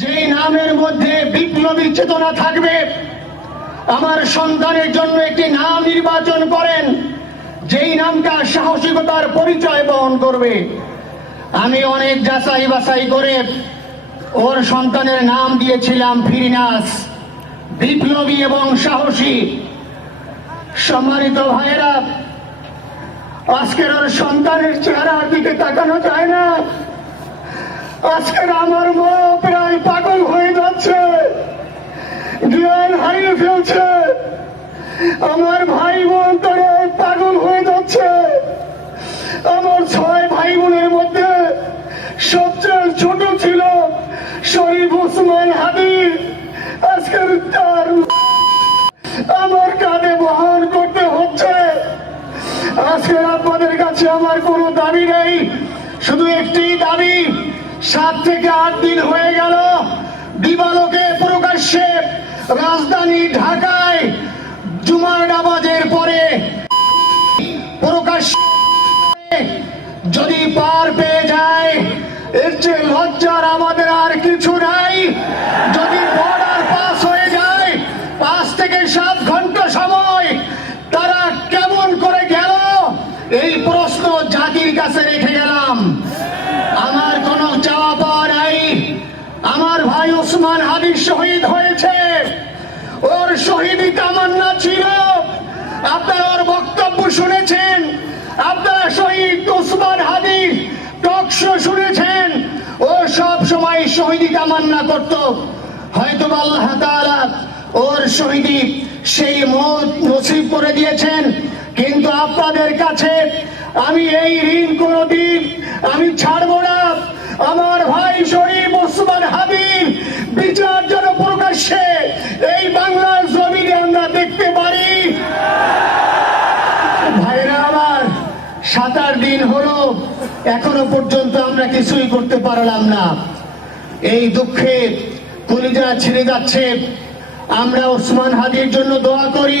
যেই নামের মধ্যে বিপ্লবী চেতনা থাকবে, আমার সন্তানের জন্য একটি নাম নির্বাচন করেন। যেই নামটা সাহসিকতার পরিচয় বহন করবে, আমি অনেক যাচাই বাছাই করে ওর সন্তানের নাম দিয়েছিলাম ফিরিনাস। বিপ্লবী এবং সাহসী সম্মানিত ভাইয়েরা, আজকের ওর সন্তানের চেহারার দিকে তাকানো যায় না। আজকের আমার মা প্রায় পাগল হয়ে যাচ্ছে হারিয়ে ফেলছে। আমার ভাই বোন তারা পাগল হয়ে যাচ্ছে। আমার ছয় ভাই বোনের মধ্যে সবচেয়ে ছোট ছিল শরীফ ওসমান হাদি। আপনাদের কাছে আমার কোনো দাবি নেই। শুধু একটি দাবি, সাত থেকে আট দিন হয়ে গেল দিবালোকে প্রকাশ্যে রাজধানী ঢাকায় জুমার নামাজের পরে প্রকাশ্যে যদি পার পেয়ে যায় এর চেয়ে লজ্জার আমাদের আর কিছু নাই যদি বর্ডার পাস হয়ে যায় পাঁচ থেকে সাত ঘণ্টা সময় তারা কেমন করে গেল এই প্রশ্ন জাতির কাছে রেখে গেলাম। আমার কোনো চাওয়া পাওয়া নাই। আমার ভাই ওসমান হাদির শহীদ হয়েছে। ওর শহীদি তামান্না ছিল। আপনারা ওর বক্তব্য শুনেছেন। আপনারা শহীদ ওসমান হাদির টক শো শুনেছেন। ও সব সময় শহীদি তামান্না করত। হয়তো আল্লাহ তাআলা ওর শহীদি সেই মত নসিব করে দিয়েছেন কিন্তু আপনাদের কাছে আমি এই ঋণ কোনদিন আমি ছাড়বো না। আমার ভাই শরীফ ওসমান হাবিব, বিচার যেন প্রকাশ্যে এই বাংলার জমিনে আমরা দেখতে পারি। ভাইরা আমার, সাত আট দিন হলো, এখনও পর্যন্ত আমরা কিছুই করতে পারলাম না। এই দুঃখে কলিজা ছেড়ে যাচ্ছে। আমরা ওসমান হাদির জন্য দোয়া করি।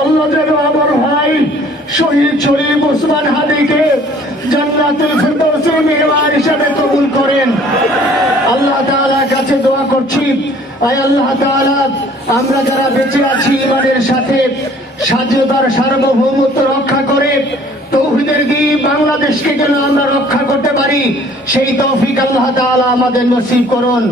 আল্লাহ যেন আমার ভাই শহীদ শরীফ ওসমান হাদিকে জান্নাতুল ফিরদৌসের মেহমান হিসাবে কবুল করেন আল্লাহ তাআলার কাছে দোয়া করছি আমরা যারা বেঁচে আছি ইমানের সাথে, স্বাধীনতার সার্বভৌমত্ব রক্ষা করে, তৌহিদের দিয়ে বাংলাদেশকে যেন আমরা রক্ষা করতে পারি, সেই তৌফিক আল্লাহ আমাদের নসিব করুন।